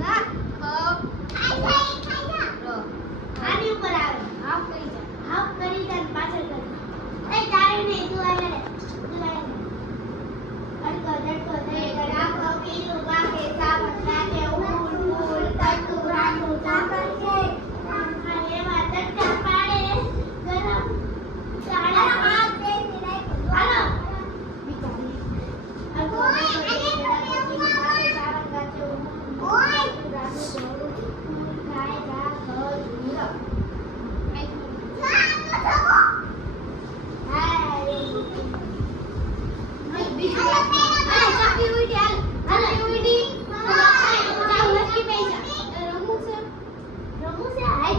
nữa